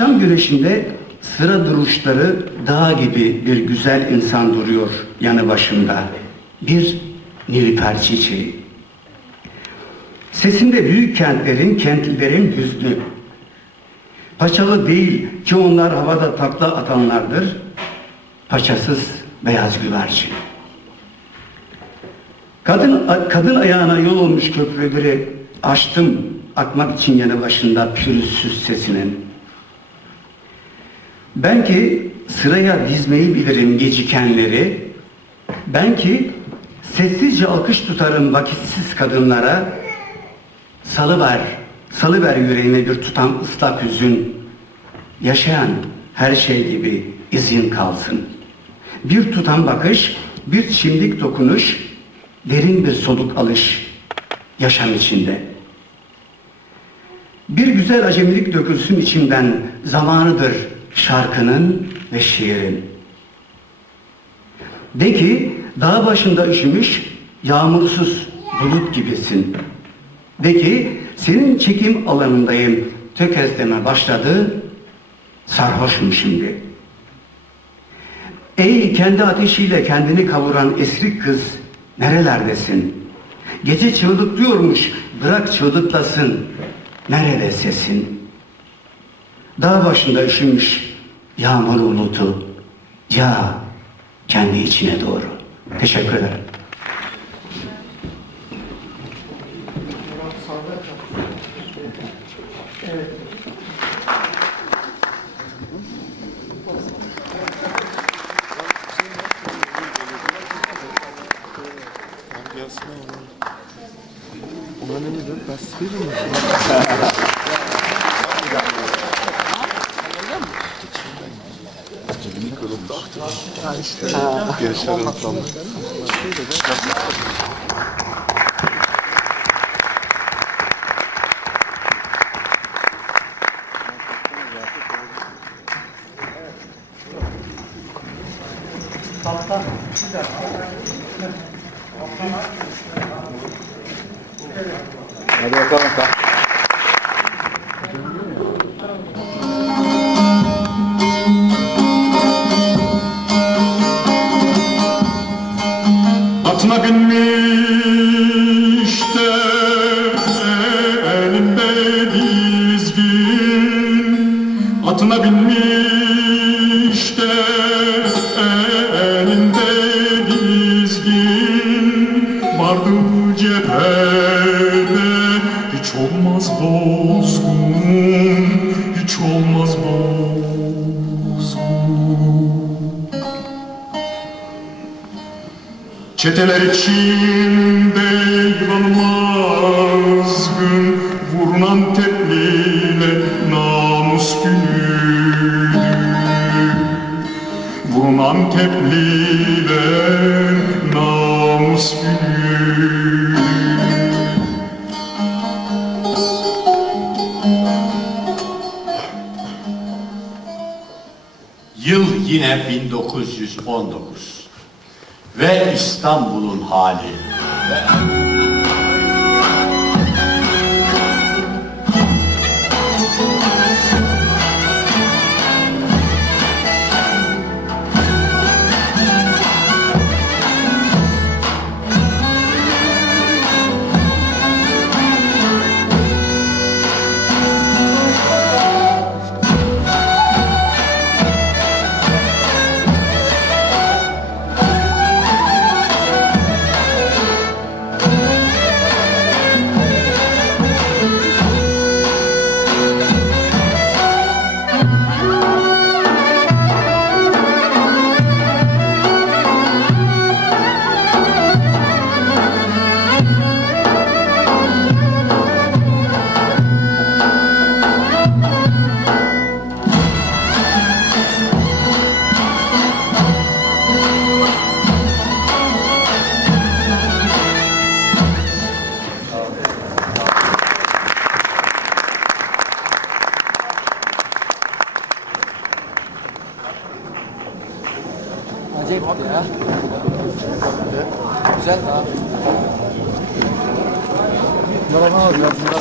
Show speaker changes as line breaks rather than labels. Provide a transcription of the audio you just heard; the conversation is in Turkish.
Akşam güneşinde sıra duruşları dağ gibi bir güzel insan duruyor yanı başında. Bir nilüfer çiçeği. Sesinde büyük kentlerin, kentlilerin hüznü. Paçalı değil ki onlar havada takla atanlardır. Paçasız beyaz güvercin. Kadın, kadın ayağına yol olmuş köprüleri açtım akmak için yanı başında pürüzsüz sesinin. Ben ki sıraya dizmeyi bilirim gecikenleri. Ben ki sessizce alkış tutarım vakitsiz kadınlara. Salıver, salıver yüreğime bir tutam ıslak hüzün. Yaşayan her şey gibi izin kalsın. Bir tutam bakış, bir çimdik dokunuş, derin bir soluk alış yaşam içinde. Bir güzel acemilik dökülsün içimden zamanıdır şarkının ve şiirin. De ki dağ başında üşümüş yağmursuz bulut gibisin. De ki senin çekim alanındayım tökezleme başladı sarhoşum şimdi. Ey kendi ateşiyle kendini kavuran esrik kız nerelerdesin? Gece çığlıklıyormuş bırak çığlıklasın nerede sesin? Dağ başında üşümüş yağmur bulutu ya kendi içine doğru. Teşekkür ederim.
Ona ne diyor? Ben size Ha işte. Gençler unutalım.
Hadi bakalım.
Atına binmiş de elinde dizgin Atına binmiş de elinde dizgin Vardı cephede hiç olmaz bozgun Çeteler içinde yılanmaz gün Vurulan tepliyle namus günüdür. Vurulan tepliyle namus günüdür.
Yıl yine 1919 ve İstanbul'un hali.
Acayip ya. Güzel ne yapıyor? Bunlara